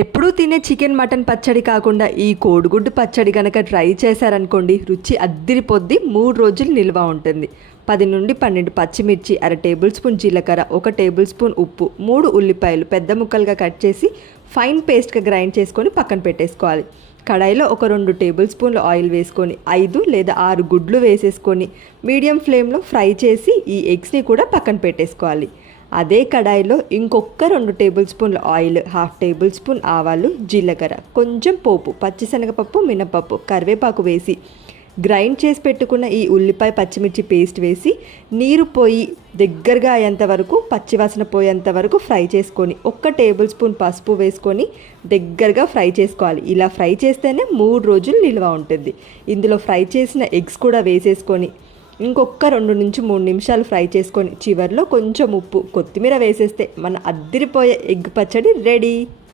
ఎప్పుడూ తినే chicken mutton పచ్చడి కాకుండా ఈ కోడిగుడ్డు పచ్చడి కనుక ట్రై చేశారనుకోండి రుచి అద్దిరిపోద్ది మూడు రోజులు నిల్వ ఉంటుంది. పది నుండి పన్నెండు పచ్చిమిర్చి అర టేబుల్ స్పూన్ జీలకర్ర ఒక టేబుల్ స్పూన్ ఉప్పు మూడు ఉల్లిపాయలు పెద్ద ముక్కలుగా కట్ చేసి ఫైన్ పేస్ట్గా గ్రైండ్ చేసుకొని పక్కన పెట్టేసుకోవాలి. కడాయిలో ఒక రెండు టేబుల్ స్పూన్లు ఆయిల్ వేసుకొని ఐదు లేదా ఆరు గుడ్లు వేసేసుకొని మీడియం ఫ్లేమ్లో ఫ్రై చేసి ఈ ఎగ్స్ని కూడా పక్కన పెట్టేసుకోవాలి. అదే కడాయిలో ఇంకొక రెండు టేబుల్ స్పూన్ల ఆయిల్ హాఫ్ టేబుల్ స్పూన్ ఆవాలు జీలకర్ర కొంచెం పోపు పచ్చిశనగపప్పు మినపప్పు కరివేపాకు వేసి గ్రైండ్ చేసి పెట్టుకున్న ఈ ఉల్లిపాయ పచ్చిమిర్చి పేస్ట్ వేసి నీరు పోయి దగ్గరగా అయ్యేంత వరకు పచ్చివాసన పోయేంత వరకు ఫ్రై చేసుకొని ఒక్క టేబుల్ స్పూన్ పసుపు వేసుకొని దగ్గరగా ఫ్రై చేసుకోవాలి. ఇలా ఫ్రై చేస్తేనే మూడు రోజులు నిల్వ ఉంటుంది. ఇందులో ఫ్రై చేసిన ఎగ్స్ కూడా వేసేసుకొని ఇంకొక రెండు నుంచి మూడు నిమిషాలు ఫ్రై చేసుకొని చివరిలో కొంచెం ఉప్పు కొత్తిమీర వేసేస్తే మన అద్దిరిపోయే ఎగ్ పచ్చడి రెడీ.